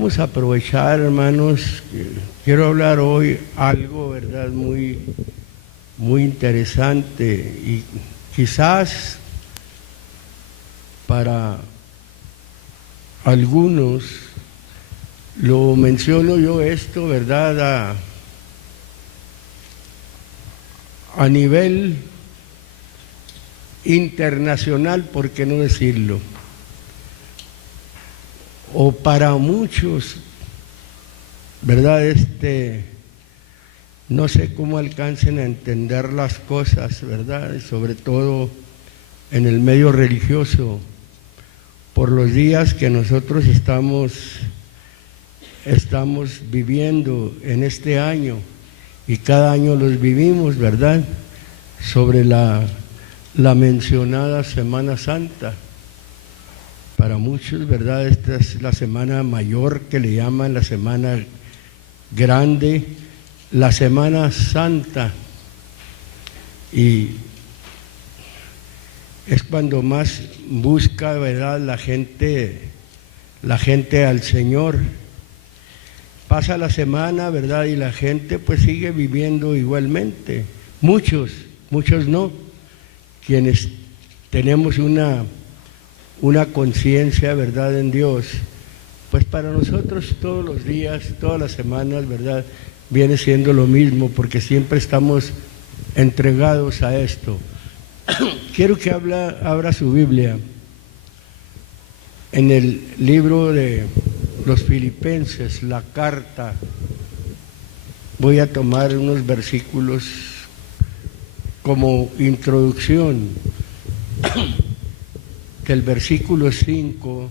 vamos a aprovechar, hermanos, quiero hablar hoy algo, ¿verdad?, muy interesante, y quizás para algunos, lo menciono yo esto, ¿verdad?, a nivel internacional, ¿por qué no decirlo? O para muchos, ¿verdad?, no sé cómo alcancen a entender las cosas, ¿verdad?, y sobre todo en el medio religioso, por los días que nosotros estamos viviendo en este año, y cada año los vivimos, ¿verdad?, sobre la mencionada Semana Santa. Para muchos, ¿verdad?, esta es la semana mayor, que le llaman la semana grande, la Semana Santa, y es cuando más busca, ¿verdad?, la gente al Señor. Pasa la semana, ¿verdad?, y la gente pues sigue viviendo igualmente. Muchos no, quienes tenemos una conciencia, ¿verdad?, en Dios, pues para nosotros todos los días, todas las semanas, ¿verdad?, viene siendo lo mismo, porque siempre estamos entregados a esto. Quiero que abra su Biblia en el libro de los Filipenses, la carta. Voy a tomar unos versículos como introducción, del versículo 5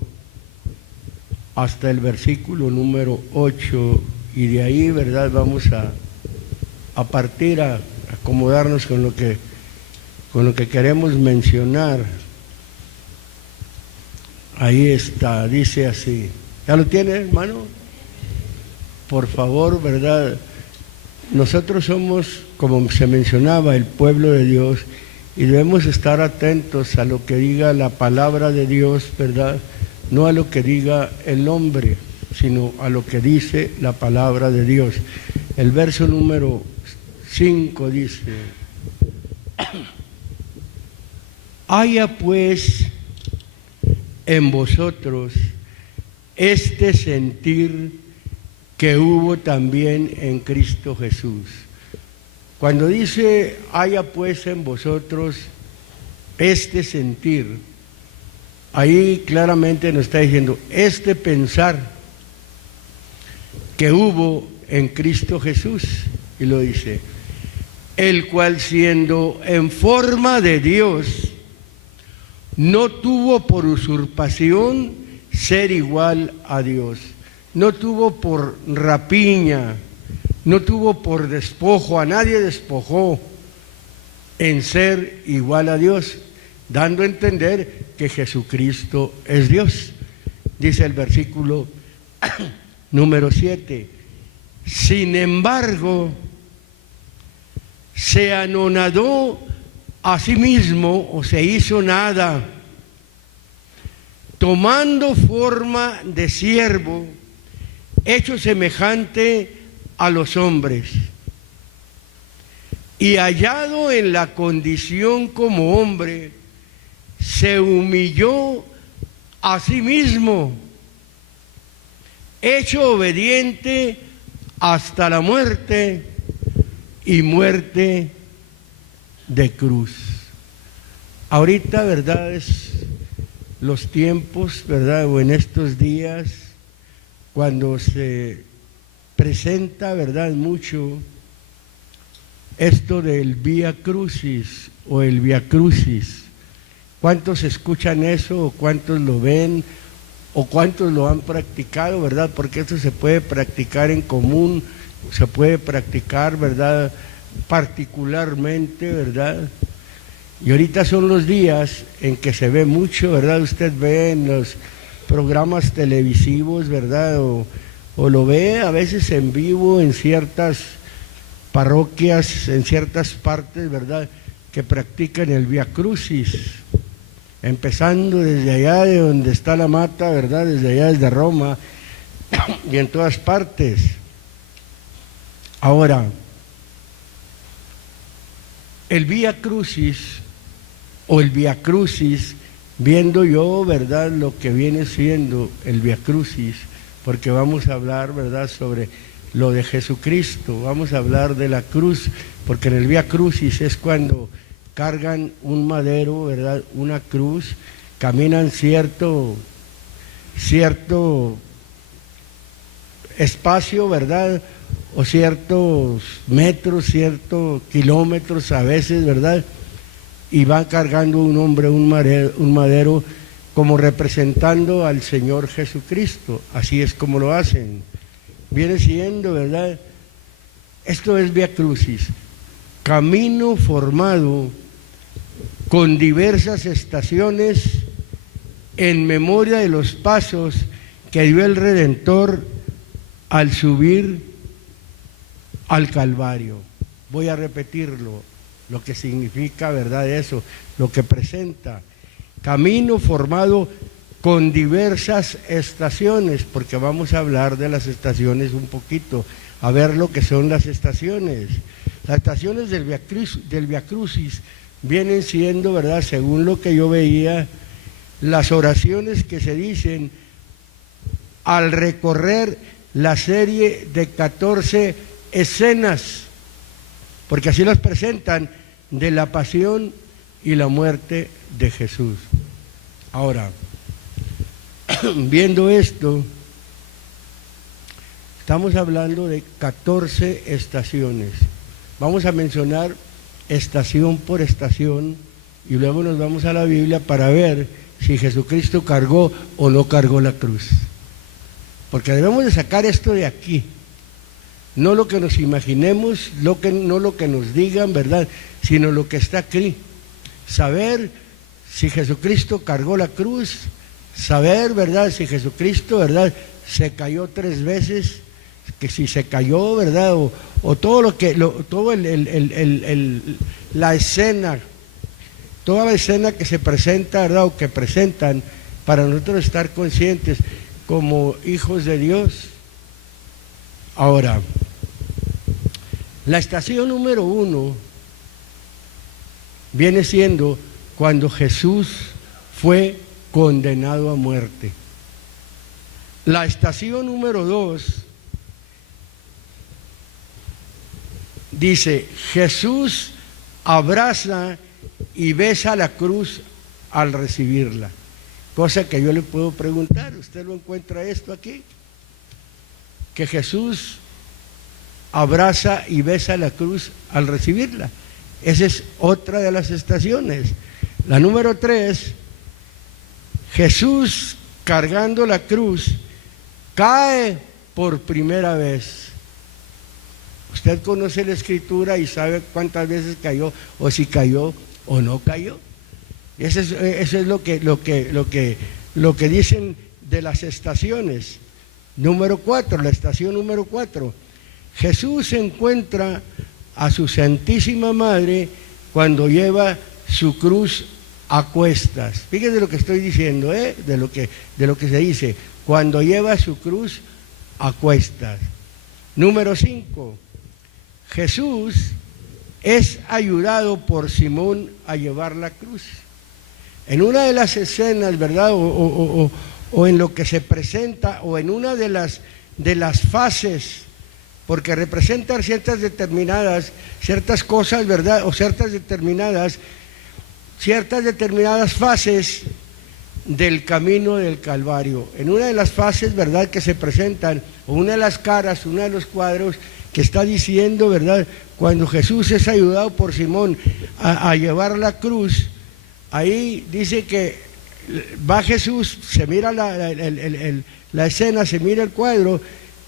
hasta el versículo número 8, y de ahí, ¿verdad?, vamos a partir a acomodarnos con lo que queremos mencionar. Ahí está, dice así. ¿Ya lo tiene, hermano? Por favor, ¿verdad? Nosotros somos, como se mencionaba, el pueblo de Dios, y debemos estar atentos a lo que diga la palabra de Dios, ¿verdad?, no a lo que diga el hombre, sino a lo que dice la palabra de Dios. El verso número 5 dice: haya pues en vosotros este sentir que hubo también en Cristo Jesús. Cuando dice haya pues en vosotros este sentir, ahí claramente nos está diciendo este pensar que hubo en Cristo Jesús, y lo dice: el cual, siendo en forma de Dios, no tuvo por usurpación ser igual a Dios, no tuvo por rapiña, no tuvo por despojo, a nadie despojó en ser igual a Dios, dando a entender que Jesucristo es Dios. Dice el versículo número 7: sin embargo, se anonadó a sí mismo, o se hizo nada, tomando forma de siervo, hecho semejante a los hombres, y hallado en la condición como hombre, se humilló a sí mismo, hecho obediente hasta la muerte, y muerte de cruz. Ahorita, ¿verdad?, es los tiempos, ¿verdad?, o en estos días, cuando se presenta, ¿verdad?, mucho esto del Vía Crucis o el Vía Crucis. ¿Cuántos escuchan eso, o cuántos lo ven, o cuántos lo han practicado, ¿verdad? Porque esto se puede practicar en común, se puede practicar, ¿verdad?, particularmente, ¿verdad? Y ahorita son los días en que se ve mucho, ¿verdad? Usted ve en los programas televisivos, ¿verdad?, o lo ve a veces en vivo en ciertas parroquias, en ciertas partes, ¿verdad?, que practican el Vía Crucis, empezando desde allá de donde está la mata, ¿verdad?, desde allá desde Roma, y en todas partes. Ahora, el Vía Crucis o el Vía Crucis, viendo yo, ¿verdad?, lo que viene siendo el Vía Crucis, porque vamos a hablar, ¿verdad?, sobre lo de Jesucristo, vamos a hablar de la cruz, porque en el Vía Crucis es cuando cargan un madero, ¿verdad?, una cruz, caminan cierto espacio, ¿verdad?, o ciertos metros, ciertos kilómetros a veces, ¿verdad?, y van cargando un hombre, un madero, como representando al Señor Jesucristo. Así es como lo hacen. Viene siendo, ¿verdad? Esto es Vía Crucis, camino formado con diversas estaciones en memoria de los pasos que dio el Redentor al subir al Calvario. Voy a repetirlo, lo que significa, ¿verdad?, eso, lo que presenta. Camino formado con diversas estaciones, porque vamos a hablar de las estaciones un poquito, a ver lo que son las estaciones. Las estaciones del Vía Crucis vienen siendo, ¿verdad?, según lo que yo veía, las oraciones que se dicen al recorrer la serie de 14 escenas, porque así las presentan, de la pasión y la muerte de Jesús. Ahora, viendo esto, estamos hablando de 14 estaciones. Vamos a mencionar estación por estación y luego nos vamos a la Biblia para ver si Jesucristo cargó o no cargó la cruz. Porque debemos de sacar esto de aquí. No lo que nos imaginemos, no lo que nos digan, ¿verdad?, sino lo que está aquí. Saber si Jesucristo cargó la cruz, saber, ¿verdad?, si Jesucristo, ¿verdad?, se cayó 3 veces, que si se cayó, ¿verdad?, o todo lo que, la escena, toda la escena que se presenta, ¿verdad?, o que presentan, para nosotros estar conscientes como hijos de Dios. Ahora, la estación número 1 viene siendo cuando Jesús fue condenado a muerte. La estación número 2 dice: Jesús abraza y besa la cruz al recibirla. Cosa que yo le puedo preguntar, ¿usted lo encuentra esto aquí? Que Jesús abraza y besa la cruz al recibirla. Esa es otra de las estaciones. La número 3, Jesús cargando la cruz cae por primera vez. Usted conoce la Escritura y sabe cuántas veces cayó, o si cayó o no cayó. Eso es lo que dicen de las estaciones. Número 4, la estación número 4. Jesús encuentra a su Santísima Madre cuando lleva su cruz a cuestas. Fíjense lo que estoy diciendo, de lo que se dice, cuando lleva su cruz a cuestas. Número 5. Jesús es ayudado por Simón a llevar la cruz. En una de las escenas, ¿verdad?, o en lo que se presenta, o en una de las fases, porque representan ciertas cosas, ¿verdad?, o ciertas determinadas fases del camino del Calvario. En una de las fases, ¿verdad?, que se presentan, o una de las caras, uno de los cuadros que está diciendo, ¿verdad?, cuando Jesús es ayudado por Simón a llevar la cruz, ahí dice que va Jesús, se mira la escena, se mira el cuadro,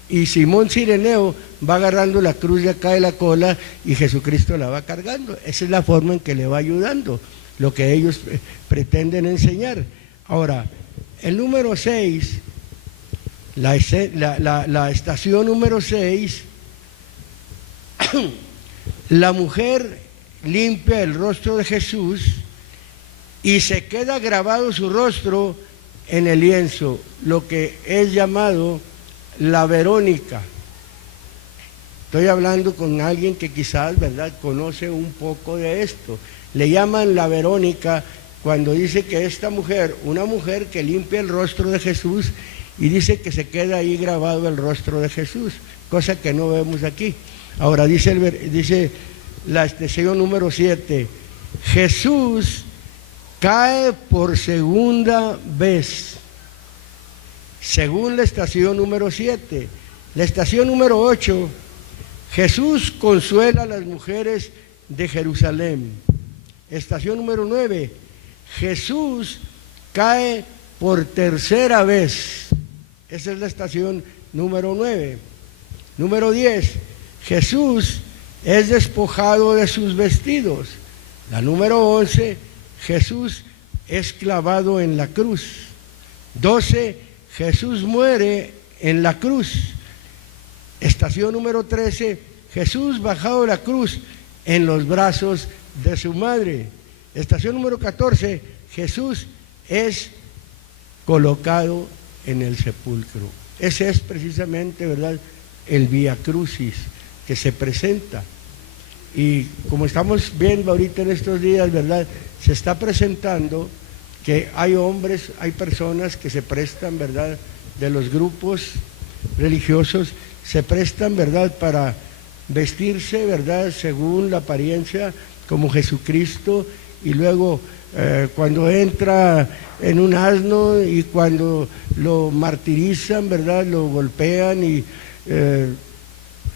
y Simón Cireneo va agarrando la cruz de acá de la cola y Jesucristo la va cargando. Esa es la forma en que le va ayudando, lo que ellos pretenden enseñar. Ahora, el número 6, la estación número 6, la mujer limpia el rostro de Jesús y se queda grabado su rostro en el lienzo, lo que es llamado la Verónica. Estoy hablando con alguien que quizás, ¿verdad?, conoce un poco de esto. Le llaman la Verónica cuando dice que esta mujer, una mujer que limpia el rostro de Jesús y dice que se queda ahí grabado el rostro de Jesús, cosa que no vemos aquí. Ahora dice la estación número 7, Jesús cae por segunda vez, según la estación número 7. La estación número 8, Jesús consuela a las mujeres de Jerusalén. Estación número 9, Jesús cae por tercera vez. Esa es la estación número 9. Número 10, Jesús es despojado de sus vestidos. La número 11, Jesús es clavado en la cruz. 12, Jesús muere en la cruz. Estación número 13, Jesús bajado de la cruz en los brazos de su madre. Estación número 14, Jesús es colocado en el sepulcro. Ese es precisamente, ¿verdad?, el Vía Crucis que se presenta. Y como estamos viendo ahorita en estos días, ¿verdad?, se está presentando que hay hombres, hay personas que se prestan, ¿verdad?, de los grupos religiosos, se prestan, ¿verdad?, para vestirse, ¿verdad?, según la apariencia como Jesucristo, y luego cuando entra en un asno y cuando lo martirizan, ¿verdad?, lo golpean y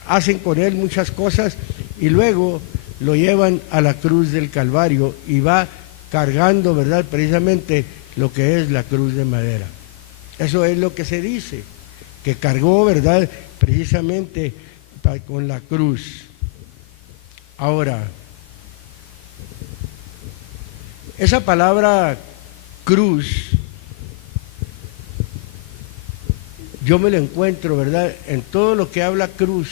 hacen con él muchas cosas, y luego lo llevan a la cruz del Calvario y va cargando, ¿verdad?, precisamente lo que es la cruz de madera. Eso es lo que se dice, que cargó, ¿verdad?, precisamente con la cruz. Ahora, esa palabra cruz, yo me la encuentro, ¿verdad?, en todo lo que habla cruz.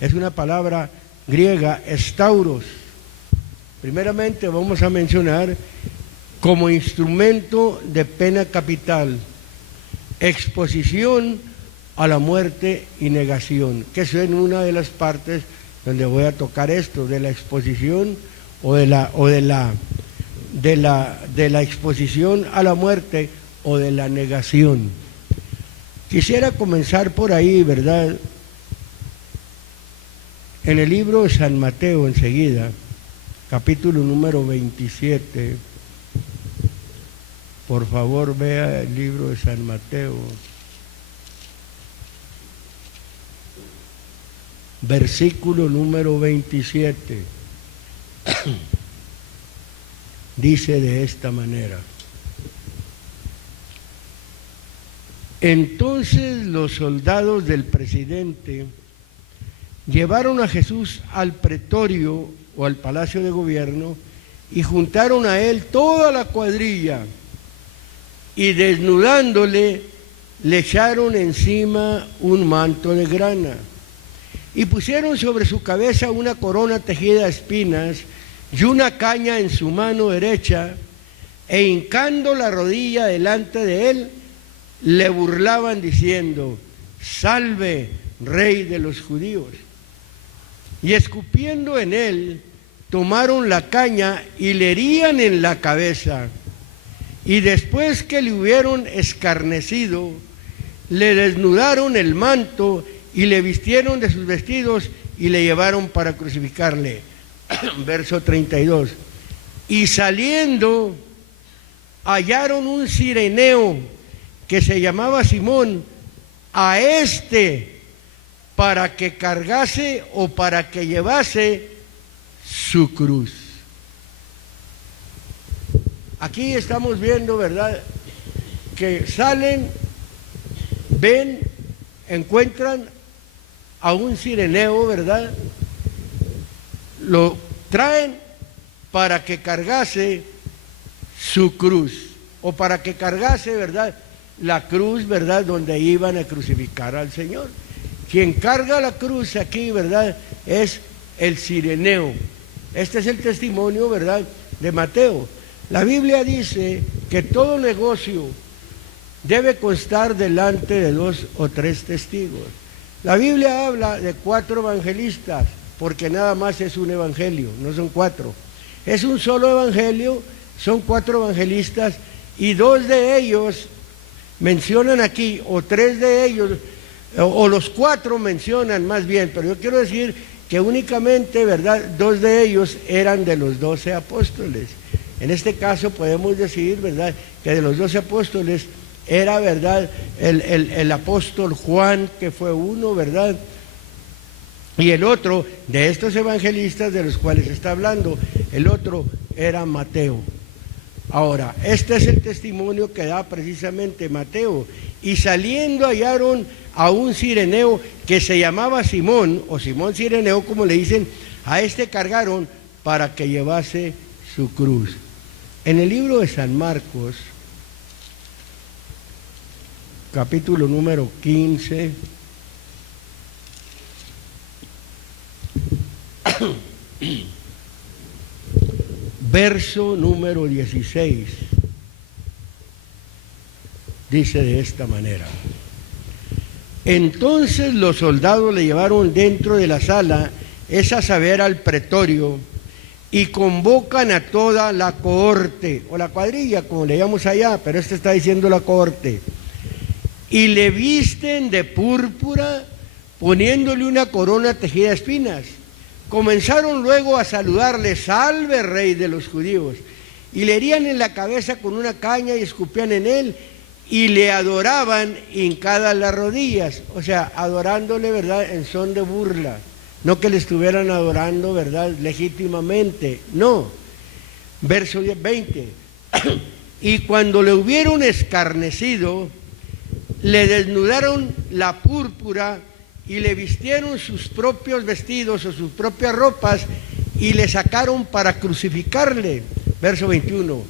Es una palabra griega, estauros. Primeramente vamos a mencionar como instrumento de pena capital, exposición a la muerte y negación, que es en una de las partes donde voy a tocar esto, de la exposición o de la exposición a la muerte o de la negación. Quisiera comenzar por ahí, ¿verdad?, en el libro de San Mateo enseguida, capítulo número 27. Por favor, vea el libro de San Mateo, versículo número 27. Dice de esta manera: entonces los soldados del presidente llevaron a Jesús al pretorio o al palacio de gobierno y juntaron a él toda la cuadrilla y desnudándole le echaron encima un manto de grana y pusieron sobre su cabeza una corona tejida de espinas y una caña en su mano derecha, e hincando la rodilla delante de él le burlaban diciendo: salve, rey de los judíos. Y escupiendo en él, tomaron la caña y le herían en la cabeza. Y después que le hubieron escarnecido, le desnudaron el manto y le vistieron de sus vestidos y le llevaron para crucificarle. Verso 32. Y saliendo, hallaron un cireneo que se llamaba Simón, a este para que cargase o para que llevase su cruz. Aquí estamos viendo, ¿verdad?, que salen, ven, encuentran a un cireneo, ¿verdad?, lo traen para que cargase su cruz, o para que cargase, ¿verdad?, la cruz, ¿verdad?, donde iban a crucificar al Señor. Quien carga la cruz aquí, ¿verdad?, es el cireneo. Este es el testimonio, ¿verdad?, de Mateo. La Biblia dice que todo negocio debe constar delante de 2 o 3 testigos. La Biblia habla de 4 evangelistas, porque nada más es un evangelio, no son 4. Es un solo evangelio, son 4 evangelistas, y 2 de ellos mencionan aquí, o 3 de ellos, o los 4 mencionan más bien, pero yo quiero decir que únicamente, ¿verdad?, 2 de ellos eran de los 12 apóstoles. En este caso podemos decir, ¿verdad?, que de los 12 apóstoles era, ¿verdad?, el apóstol Juan, que fue uno, ¿verdad?, y el otro de estos evangelistas de los cuales está hablando, el otro era Mateo. Ahora, este es el testimonio que da precisamente Mateo. Y saliendo hallaron a un cireneo que se llamaba Simón, o Simón Cireneo, como le dicen, a este cargaron para que llevase su cruz. En el libro de San Marcos, capítulo número 15, verso número 16, dice de esta manera: entonces los soldados le llevaron dentro de la sala, es a saber, al pretorio, y convocan a toda la cohorte, o la cuadrilla, como le llamamos allá, pero este está diciendo la cohorte, y le visten de púrpura, poniéndole una corona tejida de espinas. Comenzaron luego a saludarle: salve, rey de los judíos, y le herían en la cabeza con una caña y escupían en él, y le adoraban hincadas las rodillas, o sea, adorándole, ¿verdad?, en son de burla, no que le estuvieran adorando, ¿verdad?, legítimamente, no. Verso 20, y cuando le hubieron escarnecido, le desnudaron la púrpura y le vistieron sus propios vestidos o sus propias ropas y le sacaron para crucificarle. Verso 21,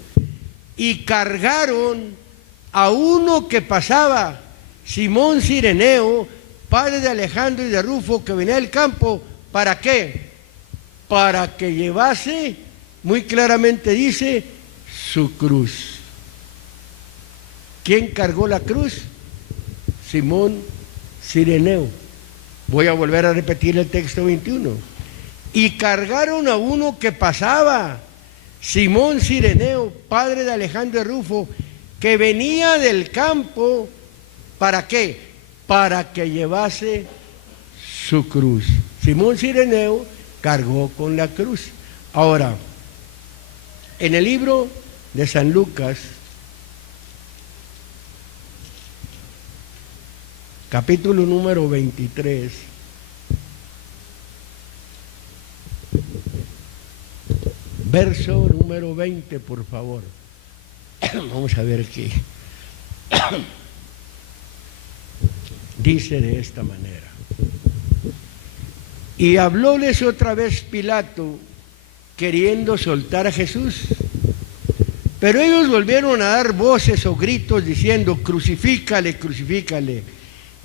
y cargaron a uno que pasaba, Simón Cireneo, padre de Alejandro y de Rufo, que venía del campo. ¿Para qué? Para que llevase, muy claramente dice, su cruz. ¿Quién cargó la cruz? Simón Cireneo. Voy a volver a repetir el texto 21. Y cargaron a uno que pasaba, Simón Cireneo, padre de Alejandro y Rufo, que venía del campo. ¿Para qué? Para que llevase su cruz. Simón Cireneo cargó con la cruz. Ahora, en el libro de San Lucas, capítulo número 23, verso número 20, por favor. Vamos a ver aquí. Dice de esta manera: y hablóles otra vez Pilato, queriendo soltar a Jesús. Pero ellos volvieron a dar voces o gritos diciendo: crucifícale, crucifícale.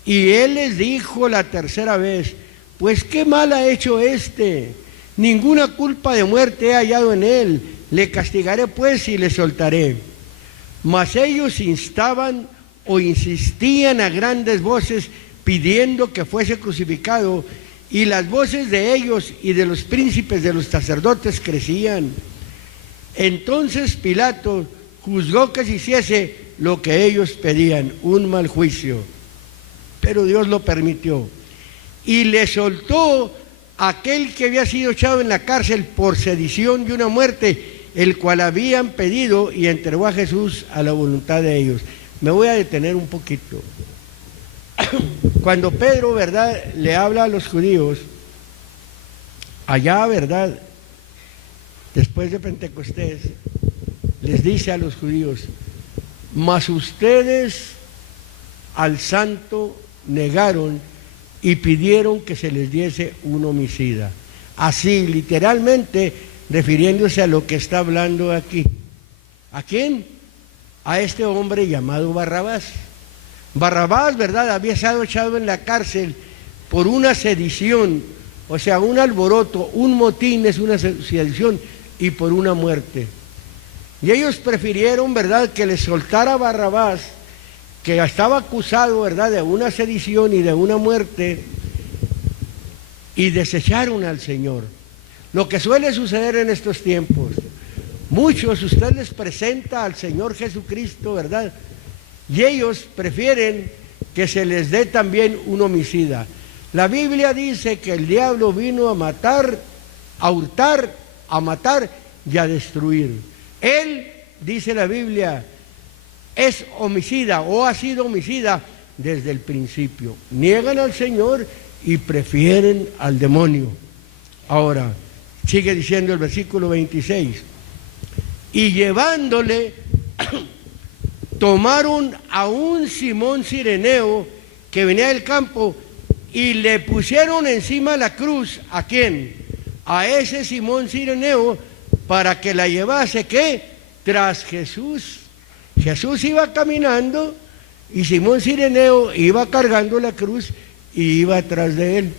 Y él les dijo la tercera vez: pues qué mal ha hecho este, ninguna culpa de muerte he hallado en él, le castigaré pues y le soltaré. Mas ellos instaban o insistían a grandes voces pidiendo que fuese crucificado, y las voces de ellos y de los príncipes de los sacerdotes crecían. Entonces Pilato juzgó que se hiciese lo que ellos pedían, un mal juicio, pero Dios lo permitió, y le soltó aquel que había sido echado en la cárcel por sedición de una muerte, el cual habían pedido, y entregó a Jesús a la voluntad de ellos. Me voy a detener un poquito. Cuando Pedro, ¿verdad?, le habla a los judíos, allá, ¿verdad?, después de Pentecostés, les dice a los judíos: mas ustedes al santo negaron y pidieron que se les diese un homicida. Así, literalmente, refiriéndose a lo que está hablando aquí. ¿A quién? A este hombre llamado Barrabás. Barrabás, ¿verdad?, había sido echado en la cárcel por una sedición, o sea, un alboroto, un motín es una sedición, y por una muerte. Y ellos prefirieron, ¿verdad?, que les soltara a Barrabás que estaba acusado, ¿verdad?, de una sedición y de una muerte, y desecharon al Señor. Lo que suele suceder en estos tiempos, muchos usted les presenta al Señor Jesucristo, ¿verdad?, y ellos prefieren que se les dé también un homicida. La Biblia dice que el diablo vino a matar, a hurtar, a matar y a destruir. Él, dice la Biblia, es homicida o ha sido homicida desde el principio. Niegan al Señor y prefieren al demonio. Ahora, sigue diciendo el versículo 26. Y llevándole, tomaron a un Simón Cireneo que venía del campo y le pusieron encima la cruz. ¿A quién? A ese Simón Cireneo, para que la llevase, ¿qué? Tras Jesús. Jesús iba caminando y Simón Cireneo iba cargando la cruz y iba atrás de él.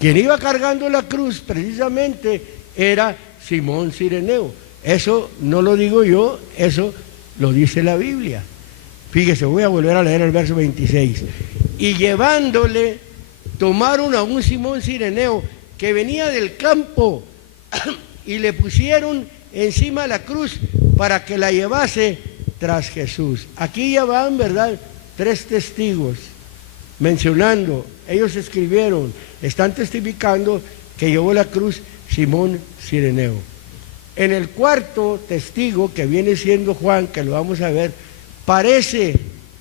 Quien iba cargando la cruz precisamente era Simón Cireneo. Eso no lo digo yo, eso lo dice la Biblia. Fíjese, voy a volver a leer el verso 26. Y llevándole, tomaron a un Simón Cireneo que venía del campo y le pusieron encima la cruz para que la llevase tras Jesús. Aquí ya van, ¿verdad?, 3 testigos mencionando, ellos escribieron, están testificando que llevó la cruz Simón Cireneo. En el 4.º testigo, que viene siendo Juan, que lo vamos a ver,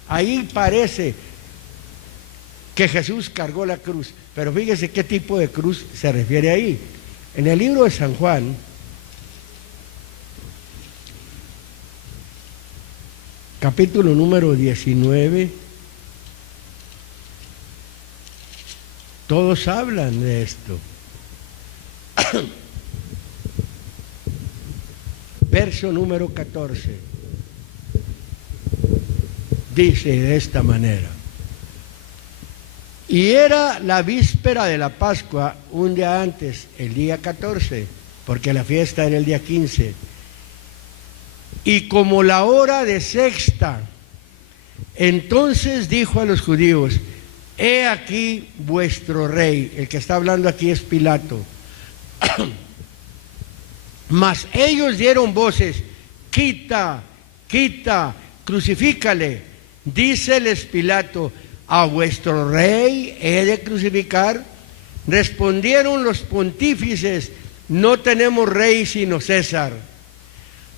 ahí parece que Jesús cargó la cruz, pero fíjese qué tipo de cruz se refiere ahí. En el libro de San Juan, capítulo número 19, todos hablan de esto. Verso número 14, dice de esta manera: y era la víspera de la Pascua, un día antes, el día 14, porque la fiesta era el día 15, y como la hora de sexta, entonces dijo a los judíos: he aquí vuestro rey. El que está hablando aquí es Pilato. Mas ellos dieron voces: quita, quita, crucifícale. Díceles Pilato: ¿a vuestro rey he de crucificar? Respondieron los pontífices: no tenemos rey sino César.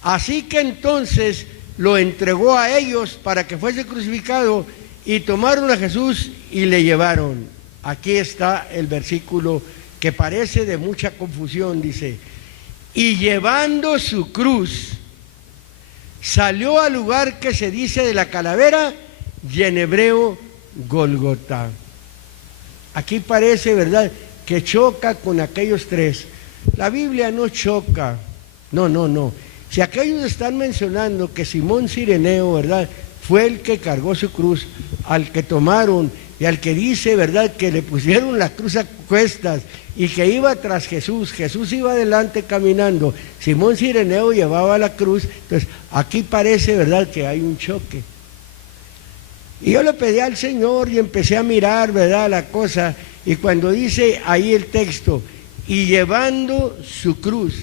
Así que entonces lo entregó a ellos para que fuese crucificado, y tomaron a Jesús y le llevaron. Aquí está el versículo que parece de mucha confusión, dice: y llevando su cruz, salió al lugar que se dice de la calavera, y en hebreo Golgota. Aquí parece, ¿verdad?, que choca con aquellos 3. La Biblia no choca, no. Si aquellos están mencionando que Simón Cireneo, ¿verdad?, fue el que cargó su cruz, al que tomaron y al que dice, ¿verdad?, que le pusieron la cruz a cuestas y que iba tras Jesús, Jesús iba adelante caminando, Simón Cireneo llevaba la cruz. Entonces aquí parece, ¿verdad?, que hay un choque. Y yo le pedí al Señor y empecé a mirar, ¿verdad?, la cosa, y cuando dice ahí el texto: y llevando su cruz,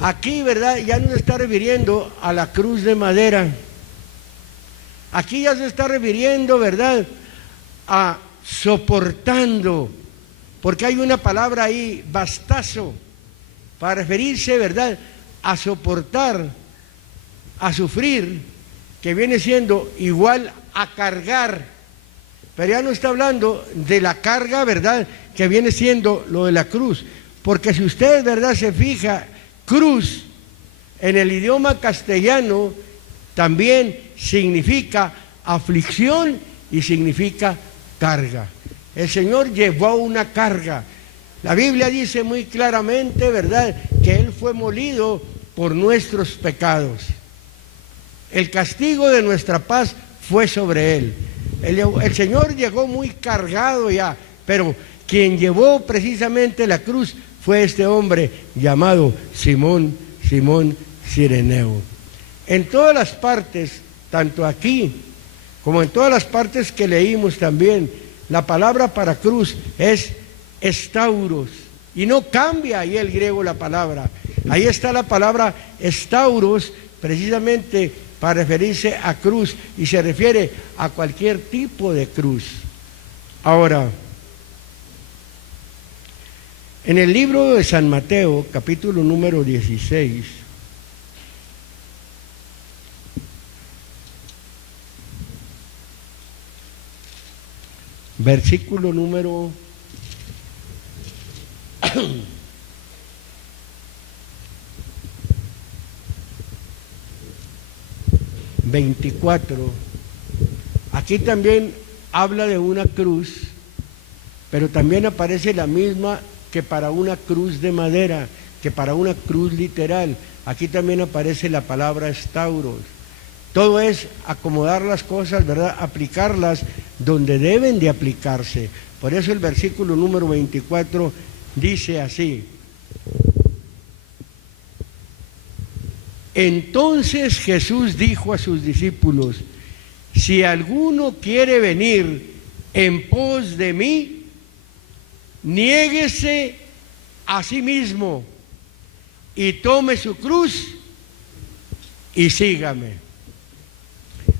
aquí, ¿verdad?, ya no se está refiriendo a la cruz de madera. Aquí ya se está refiriendo, ¿verdad?, a soportando, porque hay una palabra ahí, bastazo, para referirse, ¿verdad?, a soportar, a sufrir, que viene siendo igual a cargar. Pero ya no está hablando de la carga, ¿verdad?, que viene siendo lo de la cruz, porque si usted, ¿verdad?, se fija, cruz en el idioma castellano también significa aflicción y significa carga. El Señor llevó una carga. La Biblia dice muy claramente, ¿verdad?, que Él fue molido por nuestros pecados. El castigo de nuestra paz fue sobre Él. El Señor llegó muy cargado ya, pero quien llevó precisamente la cruz fue este hombre llamado Simón Cireneo. En todas las partes, tanto aquí como en todas las partes que leímos también, la palabra para cruz es estauros, y no cambia ahí el griego la palabra. Ahí está la palabra estauros, precisamente para referirse a cruz, y se refiere a cualquier tipo de cruz. Ahora, en el libro de San Mateo, capítulo número 16, versículo número 24, aquí también habla de una cruz, pero también aparece la misma que para una cruz de madera, que para una cruz literal. Aquí también aparece la palabra estauros. Todo es acomodar las cosas, ¿verdad? Aplicarlas donde deben de aplicarse. Por eso el versículo número 24 dice así: entonces Jesús dijo a sus discípulos: si alguno quiere venir en pos de mí, niéguese a sí mismo y tome su cruz y sígame.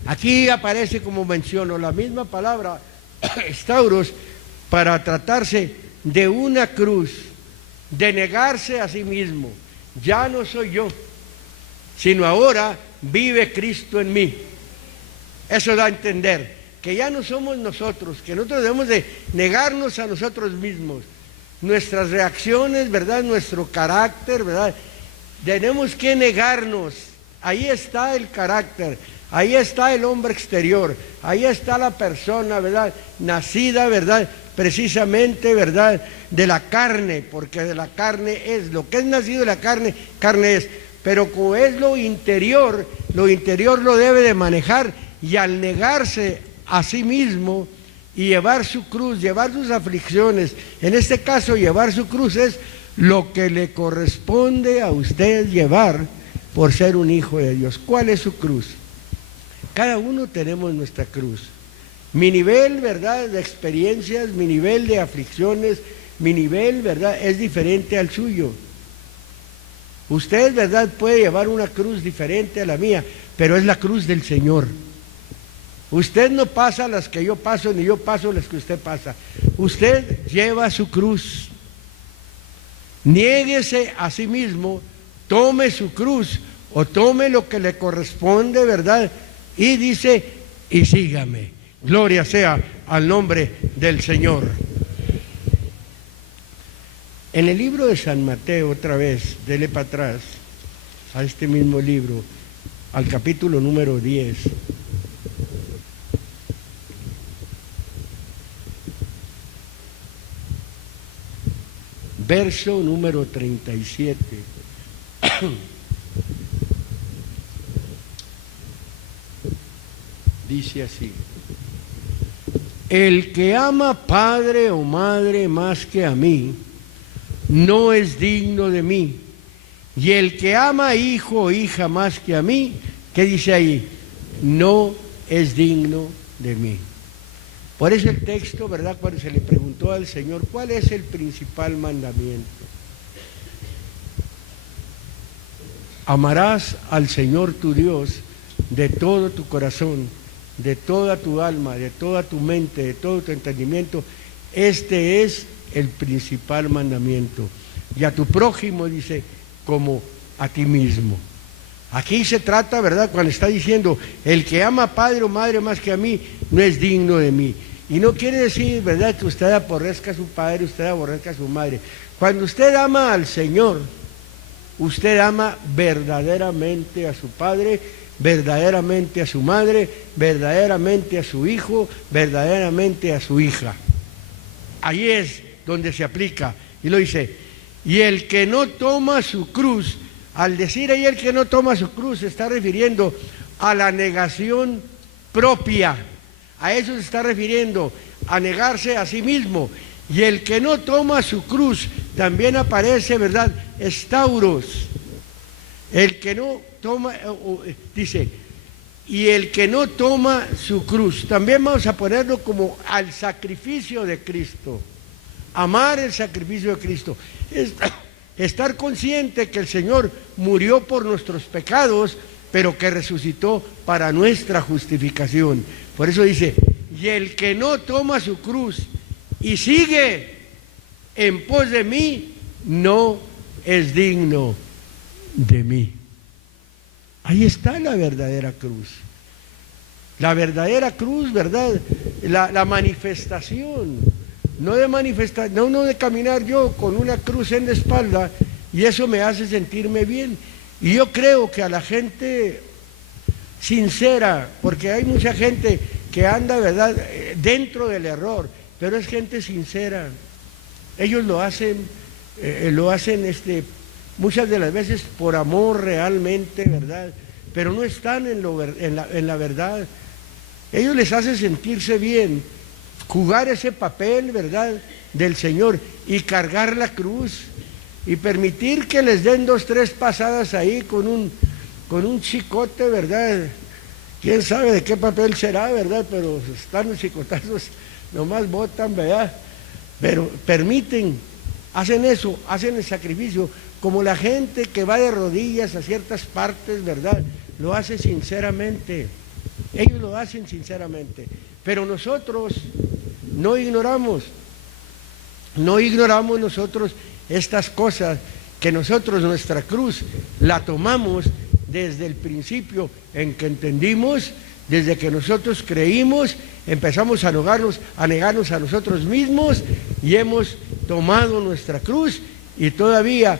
Aquí aparece, como menciono, la misma palabra estauros para tratarse de una cruz, de negarse a sí mismo. Ya no soy yo, sino ahora vive Cristo en mí. Eso da a entender que ya no somos nosotros, que nosotros debemos de negarnos a nosotros mismos. Nuestras reacciones, ¿verdad? Nuestro carácter, ¿verdad? Tenemos que negarnos. Ahí está el carácter, ahí está el hombre exterior, ahí está la persona, ¿verdad? Nacida, ¿verdad? Precisamente, ¿verdad? De la carne, porque de la carne es, lo que es nacido de la carne, carne es. Pero como es lo interior lo debe de manejar, y al negarse a sí mismo y llevar su cruz, llevar sus aflicciones, en este caso llevar su cruz es lo que le corresponde a usted llevar por ser un hijo de Dios. ¿Cuál es su cruz? Cada uno tenemos nuestra cruz. Mi nivel, ¿verdad?, de experiencias, mi nivel de aflicciones, mi nivel, ¿verdad?, es diferente al suyo. Usted, ¿verdad?, puede llevar una cruz diferente a la mía, pero es la cruz del Señor. Usted no pasa las que yo paso, ni yo paso las que usted pasa. Usted lleva su cruz. Niéguese a sí mismo, tome su cruz, o tome lo que le corresponde, ¿verdad?, y dice, y sígame. Gloria sea al nombre del Señor. En el libro de San Mateo, otra vez, dele para atrás, a este mismo libro, al capítulo número 10. Verso número 37. Dice así: el que ama padre o madre más que a mí, no es digno de mí. Y el que ama hijo o hija más que a mí, ¿qué dice ahí? No es digno de mí. Por eso el texto, ¿verdad?, cuando se le preguntó al Señor, ¿cuál es el principal mandamiento? Amarás al Señor tu Dios de todo tu corazón, de toda tu alma, de toda tu mente, de todo tu entendimiento. Este es el principal mandamiento. Y a tu prójimo, dice, como a ti mismo. Aquí se trata, ¿verdad?, cuando está diciendo, el que ama a padre o madre más que a mí, no es digno de mí. Y no quiere decir, ¿verdad?, que usted aborrezca a su padre, usted aborrezca a su madre. Cuando usted ama al Señor, usted ama verdaderamente a su padre, verdaderamente a su madre, verdaderamente a su hijo, verdaderamente a su hija. Ahí es donde se aplica. Y lo dice, y el que no toma su cruz, al decir ahí el que no toma su cruz, se está refiriendo a la negación propia. A eso se está refiriendo, a negarse a sí mismo. Y el que no toma su cruz, también aparece, ¿verdad?, estauros. El que no toma, dice, y el que no toma su cruz. También vamos a ponerlo como al sacrificio de Cristo. Amar el sacrificio de Cristo. Estar consciente que el Señor murió por nuestros pecados, pero que resucitó para nuestra justificación. Por eso dice, y el que no toma su cruz y sigue en pos de mí, no es digno de mí. Ahí está la verdadera cruz. La verdadera cruz, ¿verdad? La manifestación. No de caminar yo con una cruz en la espalda y eso me hace sentirme bien. Y yo creo que a la gente sincera, porque hay mucha gente que anda, ¿verdad?, dentro del error, pero es gente sincera. Ellos lo hacen muchas de las veces por amor realmente, ¿verdad? Pero no están en la verdad. Ellos les hace sentirse bien jugar ese papel, ¿verdad?, del Señor y cargar la cruz y permitir que les den 2, 3 pasadas ahí con un chicote, ¿verdad? Quién sabe de qué papel será, ¿verdad? Pero están los chicotazos, nomás botan, ¿verdad? Pero permiten, hacen eso, hacen el sacrificio, como la gente que va de rodillas a ciertas partes, ¿verdad? Lo hace sinceramente. Ellos lo hacen sinceramente. Pero nosotros no ignoramos nosotros estas cosas, que nosotros nuestra cruz la tomamos desde el principio en que entendimos, desde que nosotros creímos, empezamos a negarnos a nosotros mismos y hemos tomado nuestra cruz, y todavía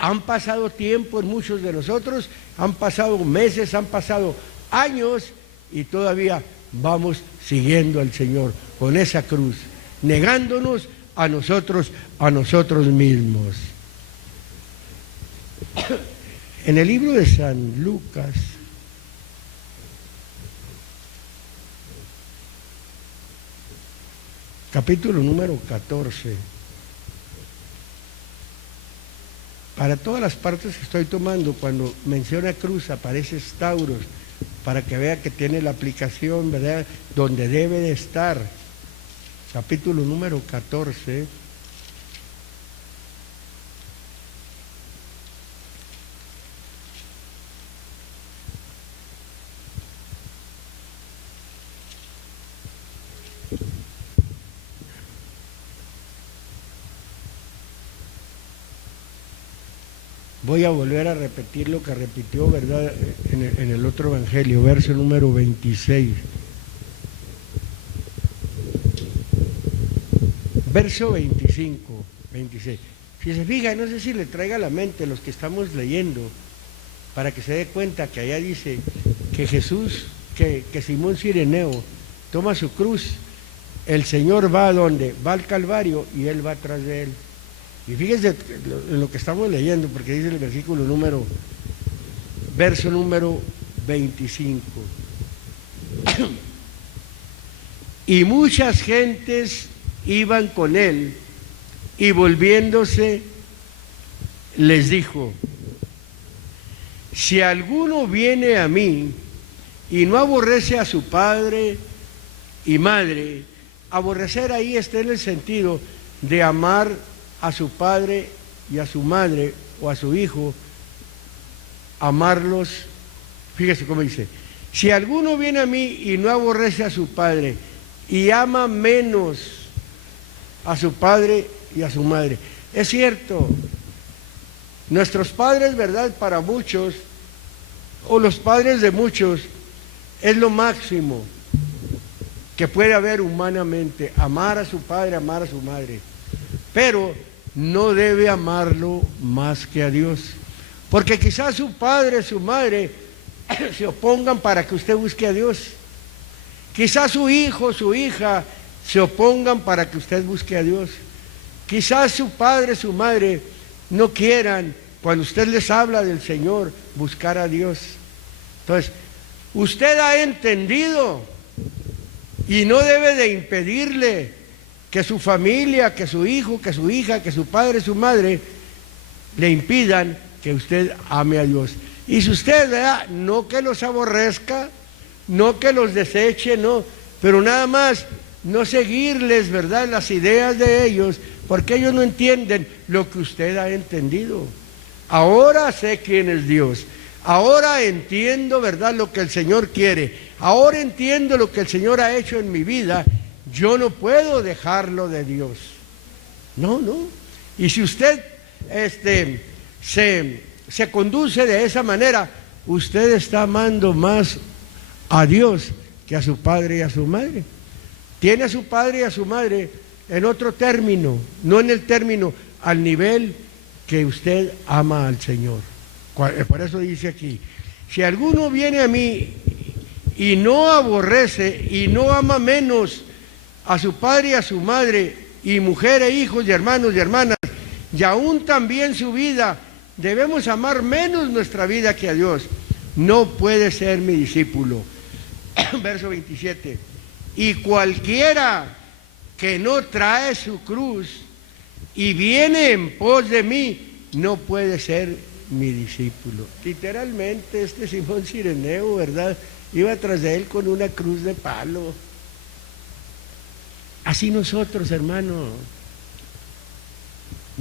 han pasado tiempo en muchos de nosotros, han pasado meses, han pasado años y todavía vamos siguiendo al Señor con esa cruz, negándonos a nosotros mismos. En el libro de San Lucas, capítulo número 14, para todas las partes que estoy tomando, cuando menciona cruz aparece Tauros, para que vea que tiene la aplicación, ¿verdad?, donde debe de estar. Capítulo número 14. Voy a volver a repetir lo que repitió, ¿verdad?, en el otro evangelio, verso número 26. Verso 25, 26. Si se fija, no sé si le traiga a la mente los que estamos leyendo, para que se dé cuenta que allá dice que Jesús, que Simón Cireneo toma su cruz, el Señor va a donde, va al Calvario y Él va atrás de Él. Y fíjense en lo que estamos leyendo, porque dice el verso número 25. Y muchas gentes iban con él, y volviéndose les dijo: si alguno viene a mí y no aborrece a su padre y madre, aborrecer ahí está en el sentido de amar a su padre y a su madre o a su hijo, amarlos. Fíjese cómo dice: si alguno viene a mí y no aborrece a su padre y ama menos a su padre y a su madre. Es cierto, nuestros padres, ¿verdad?, para muchos, o los padres de muchos, es lo máximo que puede haber humanamente, amar a su padre, amar a su madre, pero no debe amarlo más que a Dios, porque quizás su padre, su madre se opongan para que usted busque a Dios, quizás su hijo, su hija se opongan para que usted busque a Dios, quizás su padre, su madre no quieran, cuando usted les habla del Señor, buscar a Dios. Entonces, usted ha entendido y no debe de impedirle que su familia, que su hijo, que su hija, que su padre, su madre le impidan que usted ame a Dios. Y si usted, ¿verdad?, no que los aborrezca, no que los deseche, no, pero nada más no seguirles, ¿verdad?, las ideas de ellos, porque ellos no entienden lo que usted ha entendido. Ahora sé quién es Dios, ahora entiendo, ¿verdad?, lo que el Señor quiere, ahora entiendo lo que el Señor ha hecho en mi vida. Yo no puedo dejarlo de Dios. No. Y si usted se conduce de esa manera, usted está amando más a Dios que a su padre y a su madre. Tiene a su padre y a su madre en otro término, no en el término, al nivel que usted ama al Señor. Por eso dice aquí, si alguno viene a mí y no aborrece y no ama menos a su padre y a su madre, y mujeres, hijos y hermanos y hermanas, y aún también su vida, debemos amar menos nuestra vida que a Dios. No puede ser mi discípulo. Verso 27. Y cualquiera que no trae su cruz y viene en pos de mí, no puede ser mi discípulo. Literalmente Simón Cireneo, ¿verdad?, iba tras de él con una cruz de palo. Así nosotros, hermano,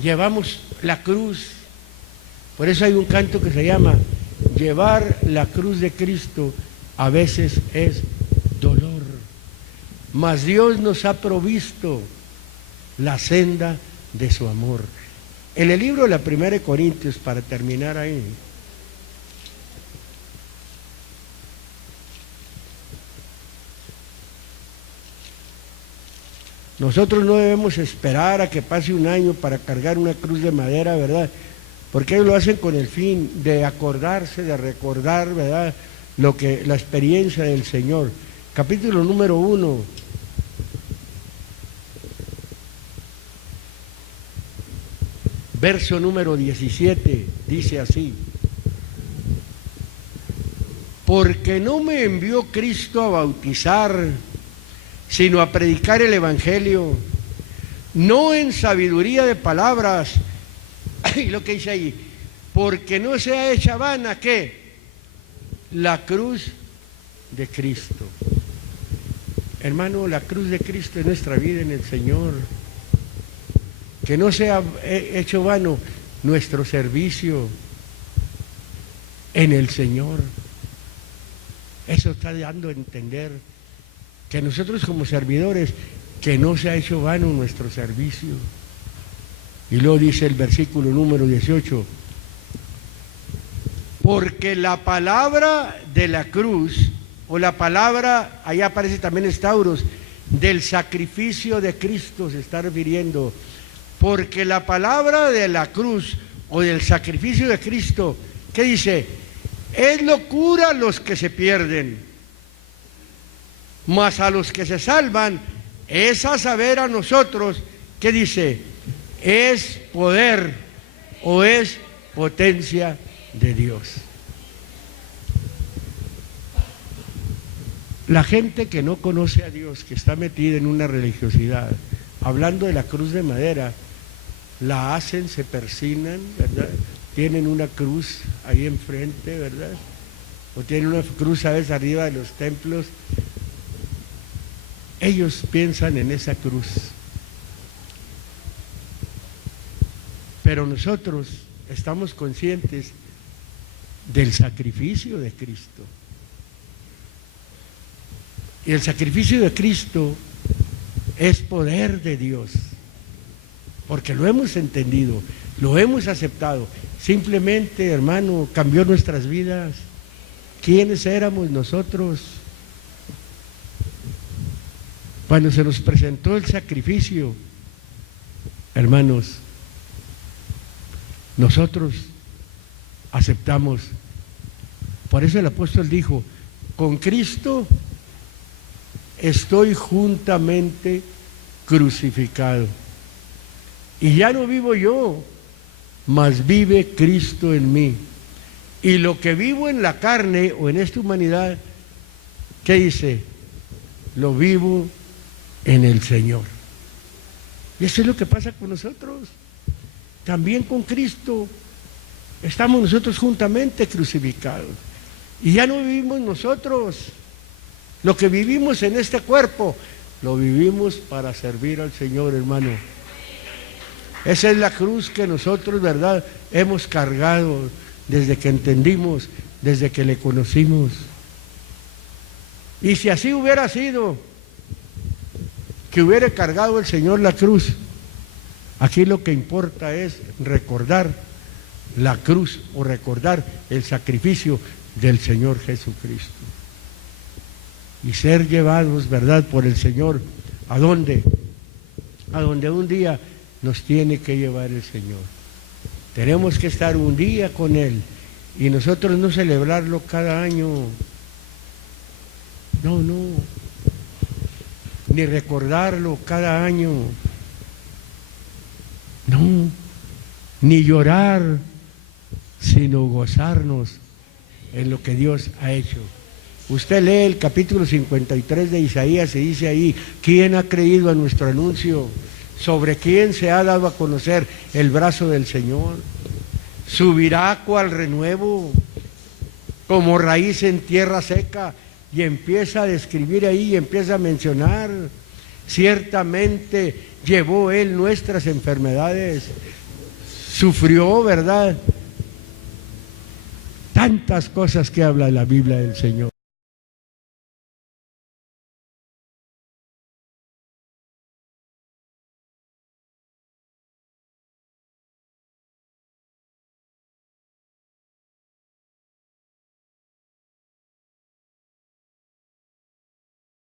llevamos la cruz. Por eso hay un canto que se llama llevar la cruz de Cristo a veces es dolor, mas Dios nos ha provisto la senda de su amor. En el libro de la Primera de Corintios, para terminar ahí, nosotros no debemos esperar a que pase un año para cargar una cruz de madera, ¿verdad? Porque ellos lo hacen con el fin de acordarse, de recordar, ¿verdad?, la experiencia del Señor. Capítulo número 1. Verso número 17, dice así: porque no me envió Cristo a bautizar, sino a predicar el Evangelio, no en sabiduría de palabras. Y lo que dice ahí, porque no sea hecha vana, ¿qué? La cruz de Cristo. Hermano, la cruz de Cristo es nuestra vida en el Señor. Que no sea hecho vano nuestro servicio en el Señor. Eso está dando a entender que nosotros como servidores, que no se ha hecho vano nuestro servicio. Y luego dice el versículo número 18, porque la palabra de la cruz, o la palabra, ahí aparece también estauros, del sacrificio de Cristo se está refiriendo, porque la palabra de la cruz o del sacrificio de Cristo, ¿qué dice? Es locura a los que se pierden, mas a los que se salvan, es a saber a nosotros, ¿qué dice? Es poder o es potencia de Dios. La gente que no conoce a Dios, que está metida en una religiosidad, hablando de la cruz de madera, la hacen, se persignan, ¿verdad? Tienen una cruz ahí enfrente, ¿verdad? O tienen una cruz a veces arriba de los templos. Ellos piensan en esa cruz. Pero nosotros estamos conscientes del sacrificio de Cristo. Y el sacrificio de Cristo es poder de Dios, porque lo hemos entendido, lo hemos aceptado. Simplemente, hermano, cambió nuestras vidas. ¿Quiénes éramos nosotros? Cuando se nos presentó el sacrificio, hermanos, nosotros aceptamos. Por eso el apóstol dijo, con Cristo estoy juntamente crucificado. Y ya no vivo yo, mas vive Cristo en mí. Y lo que vivo en la carne o en esta humanidad, ¿qué dice? Lo vivo en el Señor. Y eso es lo que pasa con nosotros. También con Cristo estamos nosotros juntamente crucificados. Y ya no vivimos nosotros, Lo que vivimos en este cuerpo, lo vivimos para servir al Señor, hermano. Esa es la cruz que nosotros, ¿verdad?, hemos cargado desde que entendimos, desde que le conocimos. Y si así hubiera sido, que hubiera cargado el Señor la cruz, aquí lo que importa es recordar la cruz o recordar el sacrificio del Señor Jesucristo. Y ser llevados, ¿verdad?, por el Señor, ¿a dónde? A donde un día nos tiene que llevar el Señor. Tenemos que estar un día con Él y nosotros no celebrarlo cada año. No, ni recordarlo cada año. No, ni llorar, sino gozarnos en lo que Dios ha hecho. Usted lee el capítulo 53 de Isaías y dice ahí, ¿quién ha creído a nuestro anuncio? ¿Sobre quién se ha dado a conocer el brazo del Señor? Subirá cual renuevo, como raíz en tierra seca, y empieza a describir ahí, y empieza a mencionar, ciertamente llevó Él nuestras enfermedades, sufrió, ¿verdad?, tantas cosas que habla la Biblia del Señor.